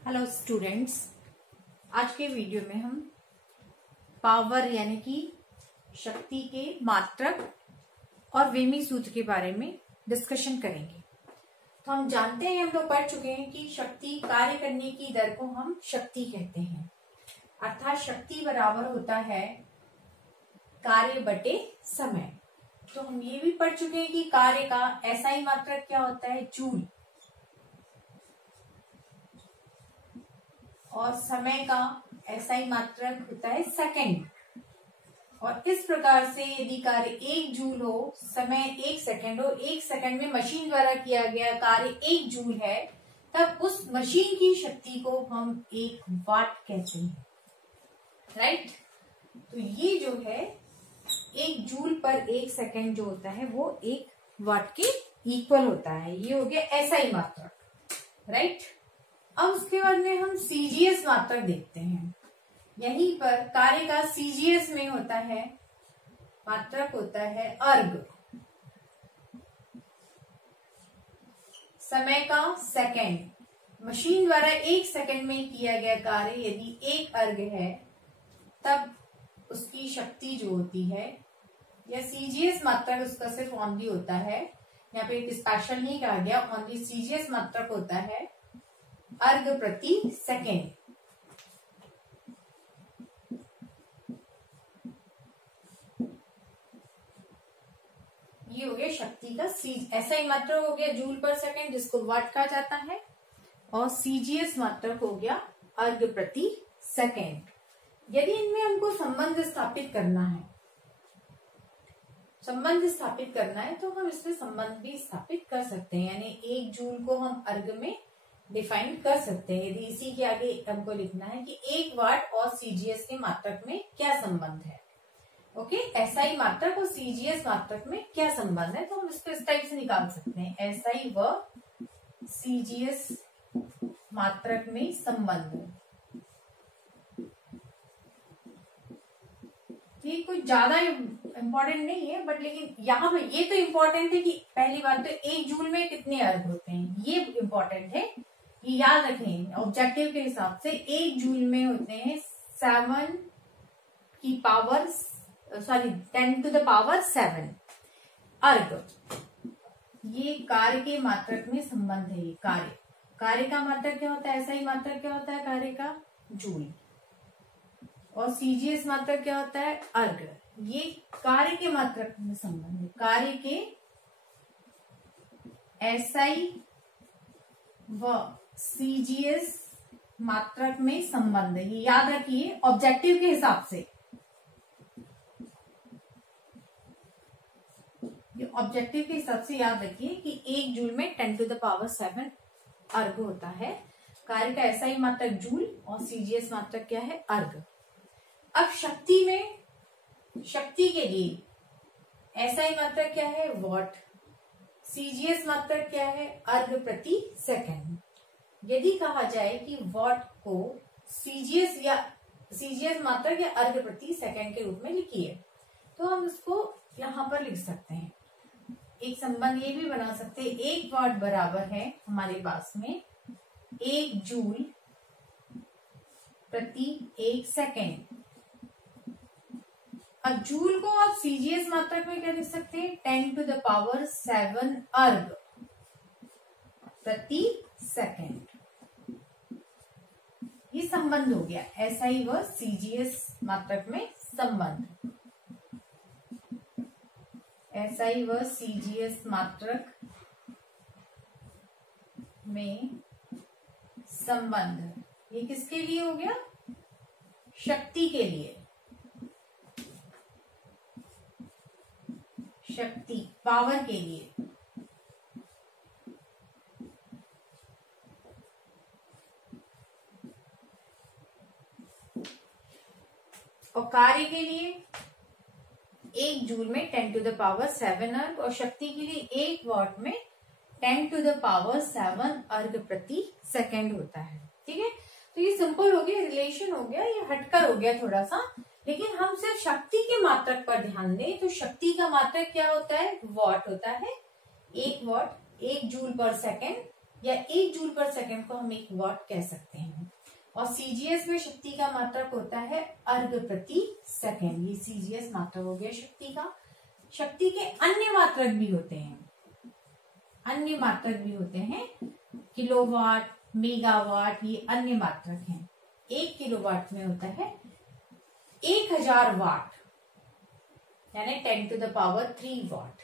Hello students, आज के video में हम पावर यानी कि शक्ति के मात्रक और वेमी सूत्र के बारे में डिस्कशन करेंगे। तो हम जानते हैं, हम लोग पढ़ चुके हैं कि शक्ति कार्य करने की दर को हम शक्ति कहते हैं, अर्थात शक्ति बराबर होता है कार्य बटे समय। तो हम ये भी पढ़ चुके हैं कि कार्य का एसआई मात्रक क्या होता है, जूल, और समय का एसआई मात्रक होता है सेकंड। और इस प्रकार से यदि कार्य 1 जूल हो, समय 1 सेकंड हो, 1 सेकंड में मशीन द्वारा किया गया कार्य 1 जूल है, तब उस मशीन की शक्ति को हम 1 वाट कहते हैं। राइट? तो ये जो है 1 जूल पर 1 सेकंड जो होता है वो 1 वाट के इक्वल होता है। ये हो गया एसआई मात्रक। राइट? अब उसके बाद में हम सीजीएस मात्रक देखते हैं। यहीं पर कार्य का सीजीएस में होता है मात्रक होता है अर्ग, समय का सेकंड। मशीन द्वारा 1 सेकंड में किया गया कार्य यदि 1 अर्ग है, तब उसकी शक्ति जो होती है या सीजीएस मात्रक उसका सिर्फ ओनली होता है, यहाँ पे एक स्पेशल नहीं कहा गया, ओनली सीजीएस मात्रक होता है अर्ग प्रति सेकेंड। ये हो गया शक्ति का एसआई मात्रक हो गया जूल पर सेकेंड, जिसको वाट कहा जाता है, और सीजीएस मात्रक हो गया अर्ग प्रति सेकेंड। यदि इनमें हमको संबंध स्थापित करना है, तो हम इसमें संबंध भी स्थापित कर सकते हैं, यानी 1 जूल को हम अर्ग में डिफाइन कर सकते हैं। यदि इसी के आगे हमको लिखना है कि 1 वाट और सीजीएस के मात्रक में क्या संबंध है। ओके, एसआई मात्रक और सीजीएस मात्रक में क्या संबंध है, तो हम इसको इस टाइप से निकाल सकते हैं, एसआई व सीजीएस मात्रक में संबंध। ये कोई ज्यादा इम्पोर्टेंट नहीं है, बट लेकिन यहाँ पे ये तो इम्पोर्टेंट है कि पहली बात तो 1 जूल में कितने अर्ग होते हैं, ये इम्पोर्टेंट है, ये याद रखें। ऑब्जेक्टिव के हिसाब से 1 जूल में होते हैं 7 की पावर 10 to the power 7 अर्ग। ये कार्य के मात्रक में संबंध है। ये कार्य का मात्रक क्या होता है, एसआई मात्रक क्या होता है कार्य का, जूल, और सीजीएस मात्रक क्या होता है, अर्ग। ये कार्य के मात्रक में संबंध है, कार्य के एसआई व सीजीएस मात्रक में संबंध है। ये याद रखिए ऑब्जेक्टिव के हिसाब से, ऑब्जेक्टिव के हिसाब से याद रखिए कि 1 जूल में 10 to the power 7 अर्ग होता है। कार्य का एसआई मात्रक जूल और सीजीएस मात्रक क्या है, अर्ग। अब शक्ति में, शक्ति के लिए एसआई मात्रक क्या है, वाट, सीजीएस मात्रक क्या है, अर्ग प्रति सेकंड। यदि कहा जाए कि वाट को सीजीएस मात्रक या अर्ग प्रति सेकंड के रूप में लिखिए, तो हम इसको यहां पर लिख सकते हैं। एक संबंध ये भी बना सकते हैं, 1 वाट बराबर है हमारे पास में 1 जूल प्रति 1 सेकेंड। अब जूल को आप सीजीएस मात्रक में क्या लिख सकते हैं, 10 to the power 7 अर्ग प्रति सेकेंड। ये संबंध हो गया एसआई व सीजीएस मात्रक में संबंध, एसआई व सीजीएस मात्रक में संबंध। ये किसके लिए हो गया, शक्ति के लिए, शक्ति पावर के लिए। और कार्य के लिए 1 जूल में 10 to the power 7 अर्ग, और शक्ति के लिए 1 वाट में 10 to the power 7 अर्ग प्रति सेकंड होता है। ठीक है, तो ये सिंपल हो गया, रिलेशन हो गया, ये हटकर हो गया थोड़ा सा, लेकिन हम सिर्फ शक्ति के मात्रक पर ध्यान दें तो शक्ति का मात्रक क्या होता है, वाट होता है। 1 वाट 1 जूल पर सेकेंड या 1 जूल पर सेकंड को हम 1 वॉट कह सकते हैं। और सीजीएस में शक्ति का मात्रक होता है अर्घ प्रति सेकंड। ये सीजीएस मात्रक हो गया शक्ति का। शक्ति के अन्य मात्रक भी होते हैं, अन्य मात्रक भी होते हैं, किलोवाट, मेगावाट, ये अन्य मात्रक हैं। 1 किलोवाट में होता है 1000 वाट, यानी 10 to the power 3 watt.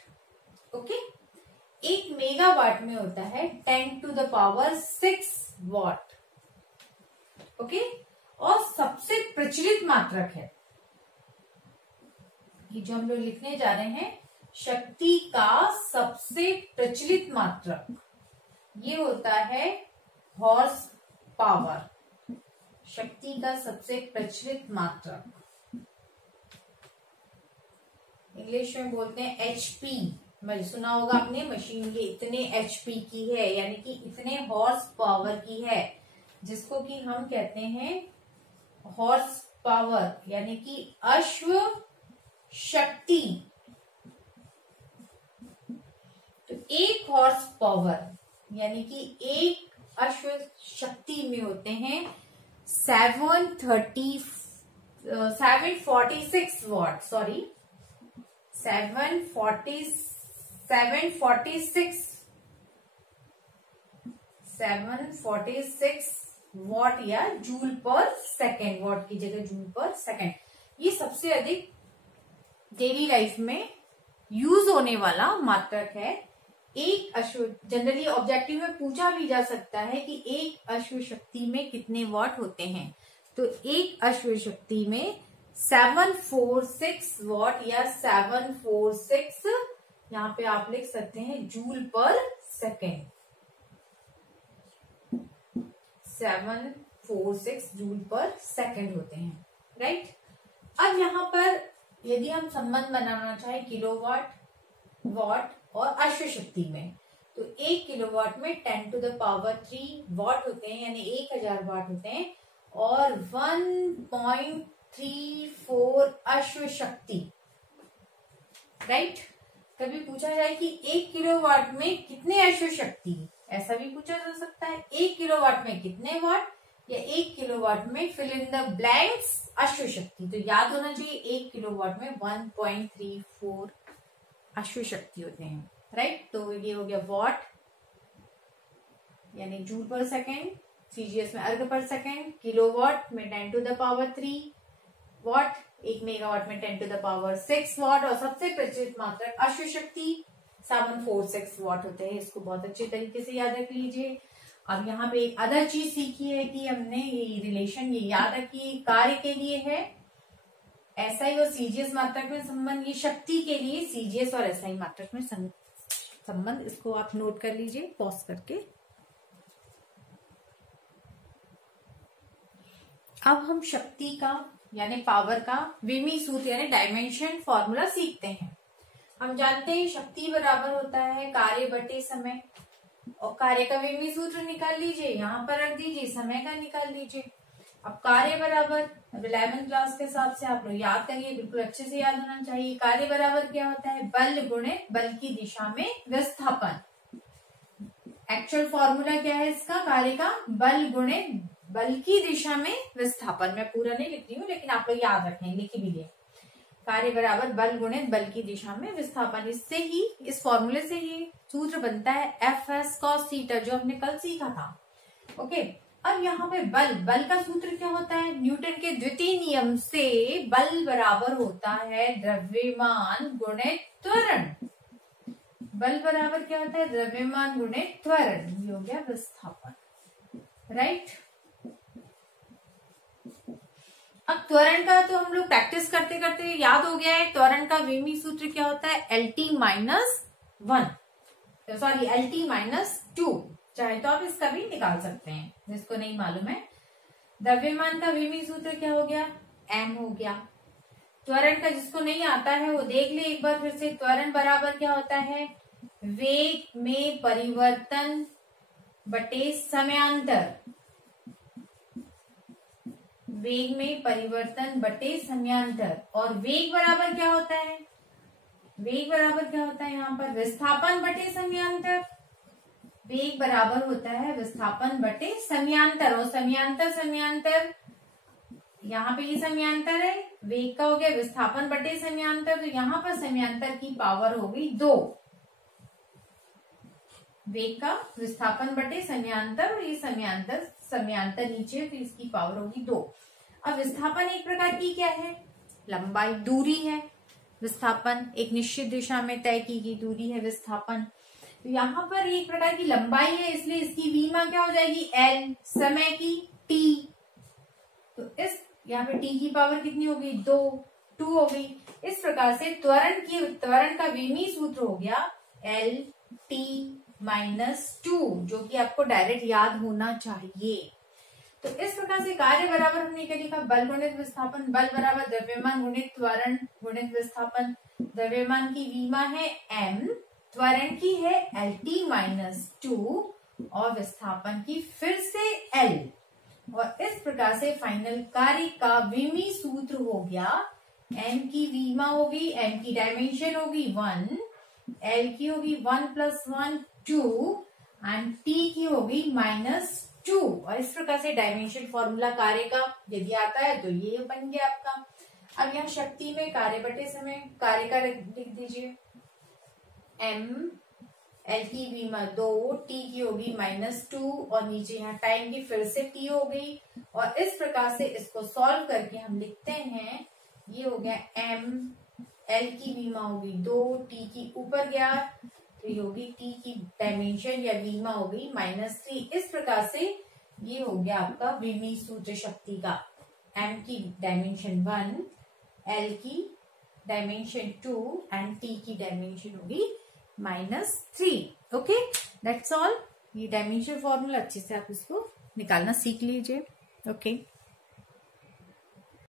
Okay, 1 megawatt में होता है 10 to the power 6 watt. Okay, और सबसे प्रचलित मात्रक है ये जो हम लोग लिखने जा रहे हैं, शक्ति का सबसे प्रचलित मात्रक ये होता है हॉर्स पावर। शक्ति का सबसे प्रचलित मात्रक इंग्लिश में बोलते हैं एचपी। सुना होगा आपने, मशीन ये इतने एचपी की है, यानी कि इतने हॉर्स पावर की है, जिसको कि हम कहते हैं हॉर्स पावर, यानी कि अश्व शक्ति। तो 1 हॉर्स पावर यानी कि 1 अश्व शक्ति में होते हैं 746 वाट, 746 वॉट या जूल पर सेकेंड, वॉट की जगह जूल पर सेकेंड। ये सबसे अधिक डेली लाइफ में यूज होने वाला मात्रक है। एक अश्व, जनरली ऑब्जेक्टिव में पूछा भी जा सकता है कि एक अश्व शक्ति में कितने वॉट होते हैं। तो एक अश्व शक्ति में 746 वॉट या 746, यहाँ पे आप लिख सकते हैं जूल पर सेकेंड, 746 जूल पर सेकेंड होते हैं, राइट। अब यहाँ पर यदि हम संबंध बनाना चाहें किलोवाट, वॉट और अश्व शक्ति में, तो 1 किलोवाट में 10 to the power 3 वॉट होते हैं, यानी 1000 वाट होते हैं, और 1.34 अश्व शक्ति, राइट। कभी पूछा जाए कि 1 किलोवाट में कितने अश्व शक्ति, ऐसा भी पूछा जा सकता है। 1 किलोवाट में कितने वाट, या 1 किलोवाट में फिल इन द ब्लैंक्स अश्व शक्ति। तो याद होना चाहिए 1 किलोवाट में 1.34 अश्व शक्ति होते हैं, राइट। तो ये हो गया वॉट यानी जूल पर सेकेंड, सीजीएस में अर्घ पर सेकेंड, किलोवाट में 10 to the power 3 what, 1 megawatt में 10 to the power 6 वॉट, और सबसे प्रचलित मात्रक अश्व शक्ति 746 वॉट होते हैं। इसको बहुत अच्छे तरीके से याद रख लीजिए। अब यहाँ पे एक अदर चीज सीखी है कि हमने ये रिलेशन ये याद रखी, कार्य के लिए है एसआई और सीजीएस मात्रक में संबंध, ये शक्ति के लिए सीजीएस और एसआई मात्रक में संबंध। इसको आप नोट कर लीजिए पॉज करके। अब हम शक्ति का यानी पावर का विमी सूत्र यानी डायमेंशन फॉर्मूला सीखते हैं। हम जानते हैं शक्ति बराबर होता है कार्य बटे समय, और कार्य का विमी सूत्र निकाल लीजिए, यहाँ पर रख दीजिए, समय का निकाल लीजिए। अब कार्य बराबर 11th क्लास के हिसाब से आप लोग याद करिए, बिल्कुल अच्छे से याद होना चाहिए। कार्य बराबर क्या होता है, बल गुणे बल की दिशा में विस्थापन। एक्चुअल फॉर्मूला क्या है इसका, कार्य का बल गुणे बल की दिशा में विस्थापन। मैं पूरा नहीं लिख रही हूँ, लेकिन आप लोग याद रखें, लिख भी लिए। कार्य बराबर बल गुणे बल की दिशा में विस्थापन। इससे ही, इस फॉर्मूले से ही सूत्र बनता है Fs cos थीटा, जो हमने कल सीखा था। ओके, अब यहाँ पे बल का सूत्र क्या होता है, न्यूटन के द्वितीय नियम से बल बराबर होता है द्रव्यमान गुणे त्वरण। बल बराबर क्या होता है, द्रव्यमान गुणे त्वरण। ये हो गया विस्थापन, राइट। अब त्वरण का तो हम लोग प्रैक्टिस करते करते याद हो गया है। त्वरण का विमी सूत्र क्या होता है, LT-1, सॉरी LT-2, चाहे तो आप इसका भी निकाल सकते हैं जिसको नहीं मालूम है। द्रव्यमान का विमी सूत्र क्या हो गया, m हो गया। त्वरण का जिसको नहीं आता है वो देख ले एक बार फिर से। त्वरण बराबर क्या होता है, वेग में परिवर्तन बटे समयांतर। वेग में परिवर्तन बटे समयांतर। और वेग बराबर क्या होता है, वेग बराबर क्या होता है यहाँ पर, विस्थापन बटे समयांतर। वेग बराबर होता है विस्थापन बटे समयांतर, और समयांतर यहाँ पे ये समयांतर है, वेग का हो गया विस्थापन बटे समयांतर, तो यहाँ पर समयांतर की पावर हो गई 2, वेग का विस्थापन बटे समयांतर, और ये समयांतर नीचे, तो इसकी पावर होगी 2। अब विस्थापन एक प्रकार की क्या है, लंबाई, दूरी है। विस्थापन एक निश्चित दिशा में तय की गई दूरी है विस्थापन। तो यहाँ पर एक प्रकार की लंबाई है, इसलिए इसकी विमा क्या हो जाएगी, L, समय की T, तो इस यहाँ पे T की पावर कितनी होगी, 2 हो गई। इस प्रकार से त्वरण का विमी सूत्र हो गया L T -2, जो कि आपको डायरेक्ट याद होना चाहिए। तो इस प्रकार से कार्य बराबर हमने क्या लिखा, बल गुणित विस्थापन, बल बराबर द्रव्यमान गुणित त्वरण गुणित विस्थापन। द्रव्यमान की विमा है m, त्वरण की है LT -2, और विस्थापन की फिर से L। और इस प्रकार से फाइनल कार्य का विमी सूत्र हो गया, m की विमा होगी, m की डायमेंशन होगी 1, L की होगी 1 + 1 2, एंड T की होगी -2। और इस प्रकार से डायमेंशन फॉर्मूला कार्य का यदि आता है तो ये बन गया आपका। अब यहाँ शक्ति में कार्य बटे समय कार्य का लिख दीजिए, m, L की विमा 2, T की होगी -2, और नीचे यहाँ टाइम की फिर से T हो गई। और इस प्रकार से इसको सॉल्व करके हम लिखते हैं, ये हो गया m, L की विमा होगी 2, T की ऊपर गया तो ये होगी T की डायमेंशन या विमा हो गई -3। इस प्रकार से ये हो गया आपका विमी सूत्र शक्ति का, m की डायमेंशन 1, L की डायमेंशन 2, एंड T की डायमेंशन होगी -3। Okay, that's all. ये डायमेंशन फॉर्मूला अच्छे से आप इसको निकालना सीख लीजिए। ओके।